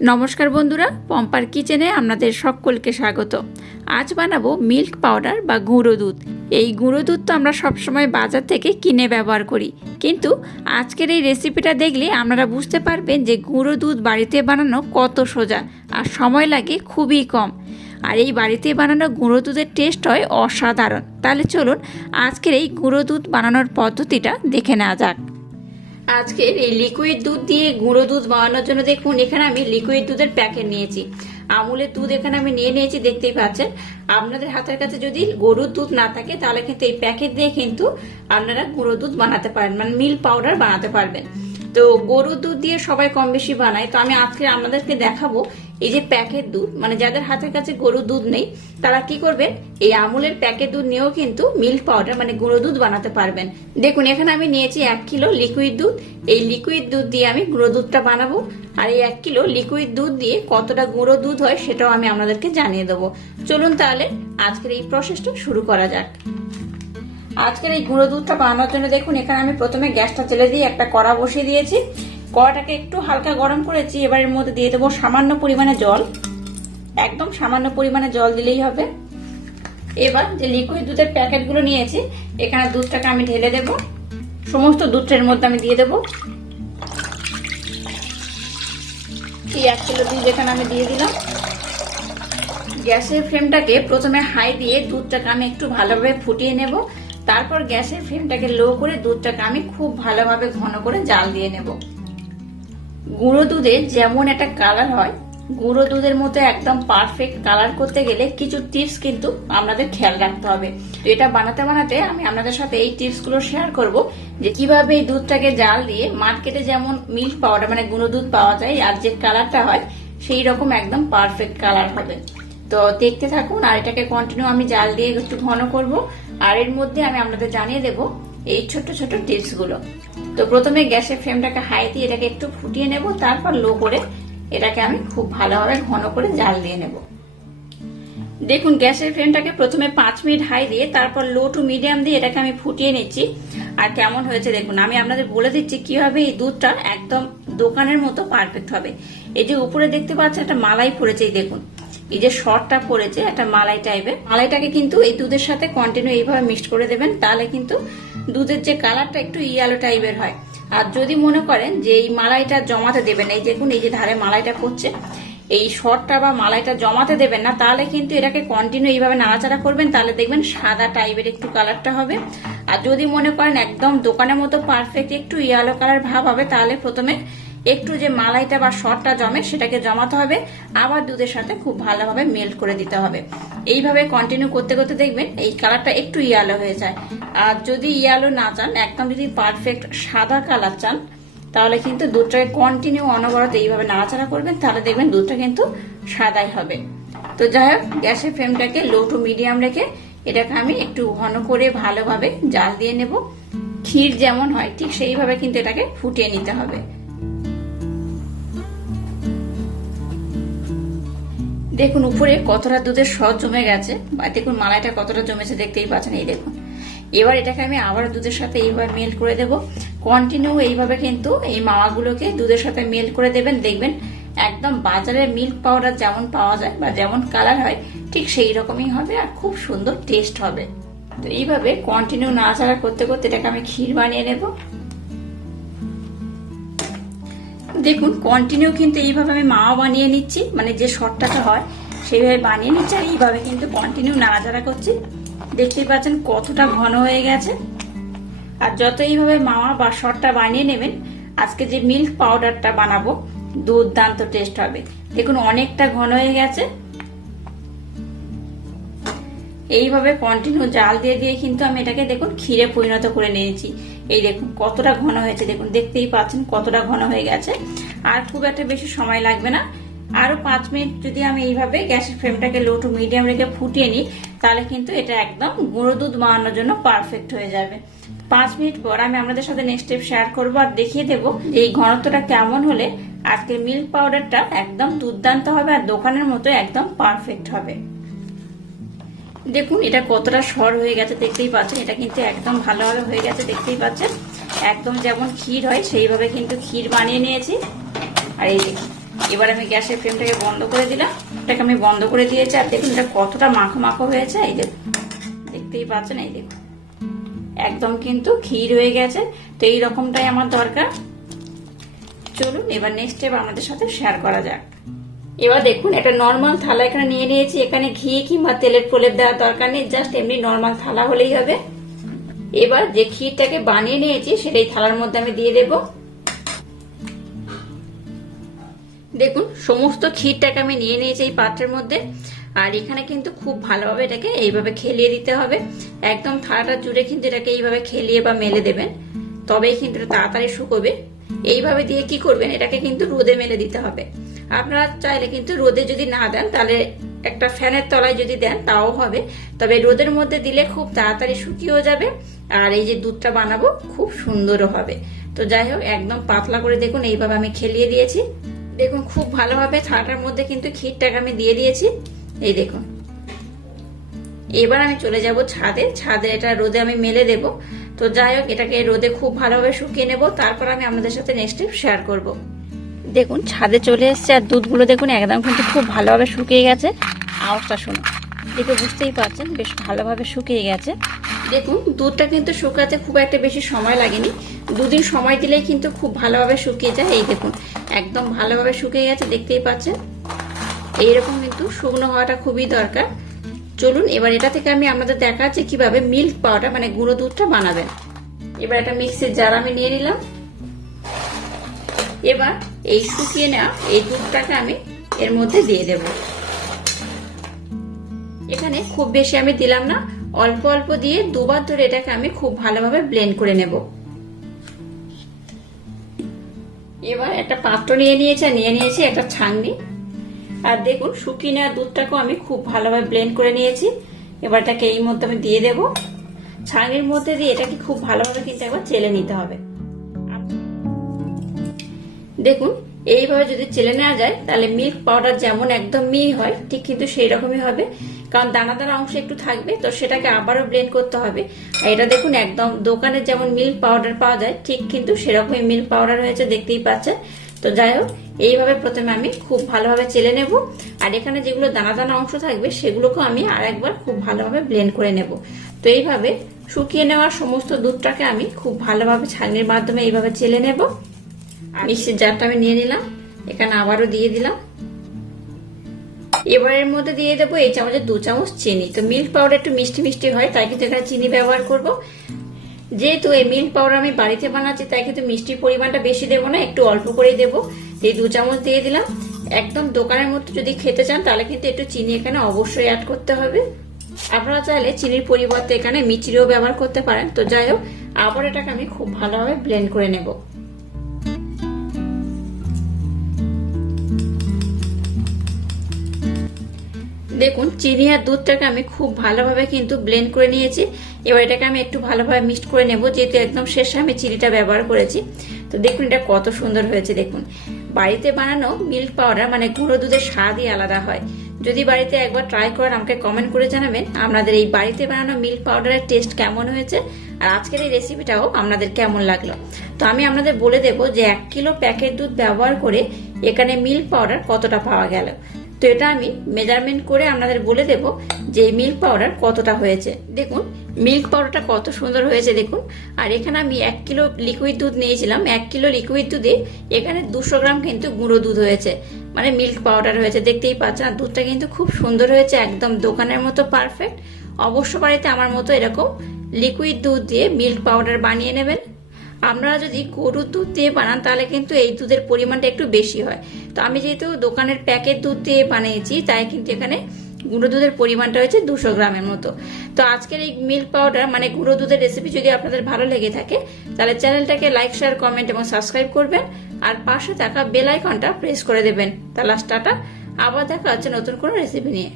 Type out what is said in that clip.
নমস্কার বন্ধুরা, পম্পার কিচেনে আপনাদের সকলকে স্বাগত। আজ বানাবো মিল্ক পাউডার বা গুঁড়ো দুধ। এই গুঁড়ো দুধ তো আমরা সবসময় বাজার থেকে কিনে ব্যবহার করি, কিন্তু আজকের এই রেসিপিটা দেখলে আপনারা বুঝতে পারবেন যে গুঁড়ো দুধ বাড়িতে বানানো কত সোজা আর সময় লাগে খুবই কম। আর এই বাড়িতে বানানো গুঁড়ো দুধের টেস্ট হয় অসাধারণ। তাহলে চলুন আজকের এই গুঁড়ো দুধ বানানোর পদ্ধতিটা দেখে নেওয়া যাক। আজকের এই লিকুইড দুধ দিয়ে গুঁড়ো দুধ বানানোর জন্য দেখুন এখানে আমি লিকুইড দুধের প্যাকেট নিয়েছি। আমুলের দুধ এখানে আমি নিয়েছি, দেখতেই পাচ্ছেন। আপনাদের হাতের কাছে যদি গরুর দুধ না থাকে তাহলে কিন্তু এই প্যাকেট দিয়ে কিন্তু আপনারা গুঁড়ো দুধ বানাতে পারেন, মানে মিল্ক পাউডার বানাতে পারবেন। তো গরুর দুধ দিয়ে সবাই কম বেশি বানায়, তো আমি আজকে আপনাদেরকে দেখাবো এই যে প্যাকেট দুধ, মানে যাদের হাতের কাছে গরুর দুধ নেই তারা কি করবেন, এই আমুলের প্যাকেট দুধ নিয়েও কিন্তু মিল্ক পাউডার মানে গুঁড়ো দুধ বানাতে পারবেন। দেখুন এখানে আমি নিয়েছি 1 কিলো লিকুইড দুধ। এই লিকুইড দুধ দিয়ে আমি গুঁড়ো দুধটা বানাবো। আর এই 1 কিলো লিকুইড দুধ দিয়ে কতটা গুঁড়ো দুধ হয় সেটাও আমি আপনাদেরকে জানিয়ে দেবো। চলুন তাহলে আজকের এই প্রসেসটা শুরু করা যাক। আজকের এই গুঁড়ো দুধটা বানানোর জন্য দেখুন এখানে আমি প্রথমে গ্যাসটা জেলে দিয়ে একটা কড়া বসিয়ে দিয়েছি। কড়াটাকে একটু হালকা গরম করেছি। এবার এর মধ্যে দিয়ে দেবো সামান্য পরিমাণে জল, একদম সামান্য পরিমাণে জল দিলেই হবে। এবার যে লিকুইড দুধের প্যাকেটগুলো নিয়েছি এখানে দুধটাকে আমি ঢেলে দেব। সমস্ত দুধটার মধ্যে আমি দিয়ে দেবো। এই 1 কিলো দুধ এখানে আমি দিয়ে দিলাম। গ্যাসের ফ্লেমটাকে প্রথমে হাই দিয়ে দুধটাকে আমি একটু ভালোভাবে ফুটিয়ে নেব। তারপর গ্যাসের ফ্লেমটাকে লো করে দুধটাকে আমি খুব ভালোভাবে ঘন করে জাল দিয়ে নেব। গুঁড়ো দুধের যেমন একটা কালার হয়, গুঁড়ো দুধের মতো একদম পারফেক্ট কালার করতে গেলে কিছু টিপস কিন্তু আপনাদের খেয়াল রাখতে হবে। তো এটা বানাতে বানাতে আমি আপনাদের সাথে এই টিপস গুলো শেয়ার করব যে কিভাবে এই দুধটাকে জাল দিয়ে মার্কেটে যেমন মিল্ক পাউডার মানে গুঁড়ো দুধ পাওয়া যায় আর যে কালারটা হয় সেই রকম একদম পারফেক্ট কালার হবে। তো দেখতে থাকুন। আর এটাকে কন্টিনিউ আমি জাল দিয়ে একটু ঘন করব। আর এর মধ্যে আমি আপনাদের জানিয়ে দেব এই ছোট ছোট টিপস গুলো। তো প্রথমে গ্যাসের ফ্লেমটাকে হাই দিয়ে এটাকে একটু ফুটিয়ে নেব, তারপর লো করে এটাকে আমি খুব ভালোভাবে ঘন করে জাল দিয়ে নেব। দেখুন গ্যাসের ফ্লেমটাকে প্রথমে 5 মিনিট হাই দিয়ে তারপর লো টু মিডিয়াম দিয়ে এটাকে আমি ফুটিয়ে নিচ্ছি। আর কেমন হয়েছে দেখুন। আমি আপনাদের বলে দিচ্ছি কিভাবে এই দুধটা একদম দোকানের মতো পারফেক্ট হবে। এই যে উপরে দেখতে পাচ্ছেন একটা মালাই পড়েছে, এই দেখুন এই যে শর্টটা পড়েছে একটা মালাই টাইপের। মালাইটাকে কিন্তু এই দুধের সাথে কন্টিনিউ এইভাবে মিক্সড করে দেবেন, তাহলে কিন্তু দুধের যে কালারটা একটু ইয়েলো টাইপের হয়। আর যদি মনে করেন যে এই মালাইটা জমাতে দেবেন, এই দেখুন এই যে ধারে মালাইটা পড়ছে, এই শর্টটা বা মালাইটা জমাতে দেবেন না, তাহলে কিন্তু এটাকে কন্টিনিউ এইভাবে নাড়াচাড়া করবেন, তাহলে দেখবেন সাদা টাইপের একটু কালারটা হবে। আর যদি মনে করেন একদম দোকানের মতো পারফেক্ট একটু ইয়েলো কালার ভাব হবে, তাহলে প্রথমে একটু যে মালাইটা বা শর্টটা জমে সেটাকে জমাতে হবে, আবার দুধের সাথে খুব ভালোভাবে মেল্ট করে দিতে হবে। এইভাবে কন্টিনিউ করতে করতে দেখবেন এই কালারটা একটু ইয়েলো হয়ে যায়। আর যদি ইয়েলো না চান, একদম যদি পারফেক্ট সাদা কালার চান, তাহলে কিন্তু দুধটাকে কন্টিনিউ অনবরত এইভাবে নাড়াচাড়া করবেন, তাহলে দেখবেন দুধটা কিন্তু সাদাই হবে। তো যাই হোক, গ্যাসের ফ্লেমটাকে লো টু মিডিয়াম রেখে এটাকে আমি একটু ঘন করে ভালোভাবে জাল দিয়ে নেব। ক্ষীর যেমন হয় ঠিক সেইভাবে কিন্তু এটাকে ফুটিয়ে নিতে হবে। দেখুন উপরে কতটা দুধের সর জমে গেছে, বা দেখুন মালাইটা কতটা জমেছে দেখতেই পাচ্ছেন। এই দেখুন এবার এটাকে আমি আবার দুধের সাথে এইভাবে মেল্ট করে দেব। কন্টিনিউ এইভাবে কিন্তু এই মাওয়াগুলোকে দুধের সাথে মেল্ট করে দেবেন। দেখবেন একদম বাজারে মিল্ক পাউডার যেমন পাওয়া যায় বা যেমন কালার হয় ঠিক সেই রকমই হবে, আর খুব সুন্দর টেস্ট হবে। তো এইভাবে কন্টিনিউ নাড়াচাড়া করতে করতে এটাকে আমি ক্ষীর বানিয়ে নেব। দেখুন কন্টিনিউ কিন্তু এইভাবে আমি মাওয়া বানিয়ে নিচ্ছি, মানে যে শর্টটাটা হয় সেইভাবে বানিয়ে নিচ্ছি। আর এইভাবে কিন্তু কন্টিনিউ নাড়াচাড়া করছি। দেখতেই পাচ্ছেন কতটা ঘন হয়ে গেছে। আর যত এইভাবে মাওয়া বা শর্টটা বানিয়ে নেবেন, আজকে যে মিল্ক পাউডারটা বানাবো দুর্দান্ত টেস্ট হবে। দেখুন অনেকটা ঘন হয়ে গেছে। এইভাবে কন্টিনিউ জাল দিয়ে দিয়ে কিন্তু আমি এটাকে দেখুন ক্ষীরে পরিণত করে নিয়েছি। এই দেখুন কতটা ঘন হয়েছে, দেখুন দেখতেই পাচ্ছেন কতটা ঘন হয়ে গেছে। আর খুব একটা বেশি সময় লাগবে না। আরো 5 মিনিট যদি আমি এইভাবে গ্যাসের ফ্লেমটাকে লো টু মিডিয়াম রেখে ফুটিয়ে নিই, তাহলে কিন্তু এটা একদম গুঁড়ো দুধ বানানোর জন্য পারফেক্ট হয়ে যাবে। 5 মিনিট পর আমি আপনাদের সাথে নেক্সট স্টেপ শেয়ার করবো আর দেখিয়ে দেবো এই ঘনত্বটা কেমন হলে আজকের মিল্ক পাউডারটা একদম দুর্দান্ত হবে আর দোকানের মতো একদম পারফেক্ট হবে। দেখুন এটা কতটা সর হয়ে গেছে দেখতেই পাচ্ছেন। এটা কিন্তু একদম ভালোভাবে হয়ে গেছে দেখতেই পাচ্ছেন। একদম যেমন ক্ষীর হয় সেইভাবে কিন্তু ক্ষীর বানিয়ে নিয়েছি। আর এই দেখুন এবার আমি গ্যাসের ফ্লেমটাকে বন্ধ করে দিলাম। এটাকে আমি বন্ধ করে দিয়েছি। আর দেখুন এটা কতটা মাখো মাখো হয়েছে, এই দেখুন, দেখতেই পাচ্ছেন, এই দেখুন একদম কিন্তু ক্ষীর হয়ে গেছে। তো এই রকমটাই আমার দরকার। চলুন এবার নেক্সট স্টেপ আমাদের সাথে শেয়ার করা যাক। এবার দেখুন একটা নর্মাল থালা এখানে নিয়ে নিয়েছি। এখানে ঘি কিংবা তেলের প্রলেপ দেওয়ার দরকার নেই, জাস্ট এমনি নর্মাল থালা হলেই হবে। এবার যে ক্ষীরটাকে বানিয়ে নিয়েছি সেটাই থালার মধ্যে আমি দিয়ে দেব। দেখুন সমস্ত ক্ষীরটাকে আমি নিয়ে নিয়েছি এই পাত্রের মধ্যে। আর এখানে কিন্তু খুব ভালোভাবে এটাকে এইভাবে খেলিয়ে দিতে হবে। একদম থালাটা জুড়ে কিন্তু এটাকে এইভাবে খেলিয়ে বা মেলে দেবেন, তবেই কিন্তু এটা তাড়াতাড়ি শুকোবে। এইভাবে দিয়ে কি করবেন, এটাকে কিন্তু রোদে মেলে দিতে হবে। আপনারা চাইলে কিন্তু রোদে যদি না দেন তাহলে একটা ফ্যানের তলায় যদি দেন তাও হবে, তবে রোদের মধ্যে দিলে খুব তাড়াতাড়ি শুকিয়েও যাবে। আর এই যে দুধটা বানাবো খুব সুন্দরও হবে। তো যাই হোক একদম পাতলা করে দেখুন এইভাবে আমি খেলিয়ে দিয়েছি। দেখুন খুব ভালোভাবে থালাটার মধ্যে কিন্তু ক্ষীরটাকে আমি দিয়ে দিয়েছি, এই দেখুন। এবার আমি চলে যাব ছাদে। ছাদে এটা রোদে আমি মেলে দেব। তো যাই হোক এটাকে রোদে খুব ভালোভাবে শুকিয়ে নেব, তারপর আমি আপনাদের সাথে নেক্সট স্টেপ শেয়ার করব। দেখুন ছাদে চলে এসছে আর দুধগুলো দেখুন একদম কিন্তু খুব ভালোভাবে শুকিয়ে গেছে। আওয়াজটা শুনুন, দেখে বুঝতেই পারছেন বেশ ভালোভাবে শুকিয়ে গেছে। দেখুন দুধটা কিন্তু শুকাতে খুব একটা বেশি সময় লাগেনি, দুদিন সময় দিলেই কিন্তু খুব ভালোভাবে শুকিয়ে যায়। এই দেখুন একদম ভালোভাবে শুকিয়ে গেছে, দেখতেই পাচ্ছেন। এইরকম কিন্তু শুকনো হওয়াটা খুবই দরকার। চলুন এবার এটা থেকে আমি আপনাদের দেখাচ্ছি কিভাবে মিল্ক পাউডার মানে গুঁড়ো দুধটা বানাবেন। এবার একটা মিক্সির জার আমি নিয়ে নিলাম। এবার এই শুকিয়ে নেওয়া এই দুধটাকে আমি এর মধ্যে দিয়ে দেব। এখানে খুব বেশি আমি দিলাম না, অল্প অল্প দিয়ে দুবার ধরে এটাকে আমি খুব ভালোভাবে ব্লেন্ড করে নেব। এবার একটা পাত্র নিয়ে নিয়েছি একটা ছাঁকনি। আর দেখুন শুকিয়ে নেওয়া দুধটাকেও আমি খুব ভালোভাবে ব্লেন্ড করে নিয়েছি। এবার এটাকে এই মধ্যে আমি দিয়ে দেব। ছাঁকনির মধ্যে দিয়ে এটাকে খুব ভালোভাবে কিন্তু একবার চেলে নিতে হবে। দেখুন এইভাবে যদি চেলে নেওয়া যায় তাহলে মিল্ক পাউডার যেমন একদম মিহি হয় ঠিক কিন্তু সেই রকমই হবে, কারণ দানা দানা অংশ একটু থাকবে, তো সেটাকে আবারও ব্লেন্ড করতে হবে। আর এটা দেখুন একদম দোকানে যেমন মিল্ক পাউডার পাওয়া যায় ঠিক কিন্তু সেরকমই মিল্ক পাউডার হয়েছে, দেখতেই পাচ্ছেন। তো যাই হোক এইভাবে প্রথমে আমি খুব ভালোভাবে চেলে নেব। আর এখানে যেগুলো দানা দানা অংশ থাকবে সেগুলোকেও আমি আরেকবার খুব ভালোভাবে ব্লেন্ড করে নেব। তো এইভাবে শুকিয়ে নেওয়ার সমস্ত দুধটাকে আমি খুব ভালোভাবে ছাঁকনির মাধ্যমে এইভাবে চেলে নেব। মিক্সির জারটা আমি নিয়ে নিলাম, এখানে আবারও দিয়ে দিলাম। এবার এর মধ্যে দিয়ে দেবো এই চামচে 2 চামচ চিনি। তো মিল্ক পাউডার একটু মিষ্টি মিষ্টি হয় তাই কিন্তু এখানে চিনি ব্যবহার করব। যেহেতু এই মিল্ক পাউডার আমি বাড়িতে বানাচ্ছি তাই কিন্তু মিষ্টির পরিমাণটা বেশি দেবো না, একটু অল্প করেই দেবো। এই 2 চামচ দিয়ে দিলাম। একদম দোকানের মতো যদি খেতে চান তাহলে কিন্তু একটু চিনি এখানে অবশ্যই অ্যাড করতে হবে। আপনারা চাইলে চিনির পরিবর্তে এখানে মিষ্টিরও ব্যবহার করতে পারেন। তো যাই হোক আবার এটাকে আমি খুব ভালোভাবে ব্লেন্ড করে নেব। দেখুন চিনি আর দুধটাকে আমি খুব ভালোভাবে কিন্তু ব্লেন্ড করে নিয়েছি। এবার এটাকে আমি একটু ভালোভাবে মিক্সড করে নেব, যেহেতু একদম শেষে আমি চিনিটা ব্যবহার করেছি। তো দেখুন এটা কত সুন্দর হয়েছে। দেখুন বাড়িতে বানানো মিল্ক পাউডার মানে গুঁড়ো দুধের স্বাদই আলাদা হয়। যদি বাড়িতে একবার ট্রাই করেন আমাকে কমেন্ট করে জানাবেন আপনাদের এই বাড়িতে বানানো মিল্ক পাউডারের টেস্ট কেমন হয়েছে, আর আজকের এই রেসিপিটাও আপনাদের কেমন লাগলো। তো আমি আপনাদের বলে দেবো যে 1 কিলো প্যাকেট দুধ ব্যবহার করে এখানে মিল্ক পাউডার কতটা পাওয়া গেল। তো এটা আমি মেজারমেন্ট করে আপনাদের বলে দেব যে মিল্ক পাউডার কতটা হয়েছে। দেখুন মিল্ক পাউডারটা কত সুন্দর হয়েছে দেখুন। আর এখানে আমি 1 কিলো লিকুইড দুধ নিয়েছিলাম। 1 কিলো লিকুইড দুধে এখানে 200 গ্রাম কিন্তু গুঁড়ো দুধ হয়েছে, মানে মিল্ক পাউডার হয়েছে, দেখতেই পাচ্ছেন। আর দুধটা কিন্তু খুব সুন্দর হয়েছে, একদম দোকানের মতো পারফেক্ট। অবশ্য বাড়িতে আমার মতো এরকম লিকুইড দুধ দিয়ে মিল্ক পাউডার বানিয়ে নেবেন। আপনারা যদি গরুর দুধ দিয়ে বানান তাহলে কিন্তু এই দুধের পরিমাণটা একটু বেশি হয়। তো আমি যেহেতু দোকানের প্যাকেট দুধ দিয়ে বানিয়েছি তাই কিন্তু এখানে গুঁড়ো দুধের পরিমাণটা হয়েছে 200 গ্রামের মতো। তো আজকের এই মিল্ক পাউডার মানে গুঁড়ো দুধের রেসিপি যদি আপনাদের ভালো লেগে থাকে তাহলে চ্যানেলটাকে লাইক, শেয়ার, কমেন্ট এবং সাবস্ক্রাইব করবেন। আর পাশে থাকা বেল আইকনটা প্রেস করে দেবেন। তাহলে টাটা, আবার দেখা হচ্ছে নতুন কোনো রেসিপি নিয়ে।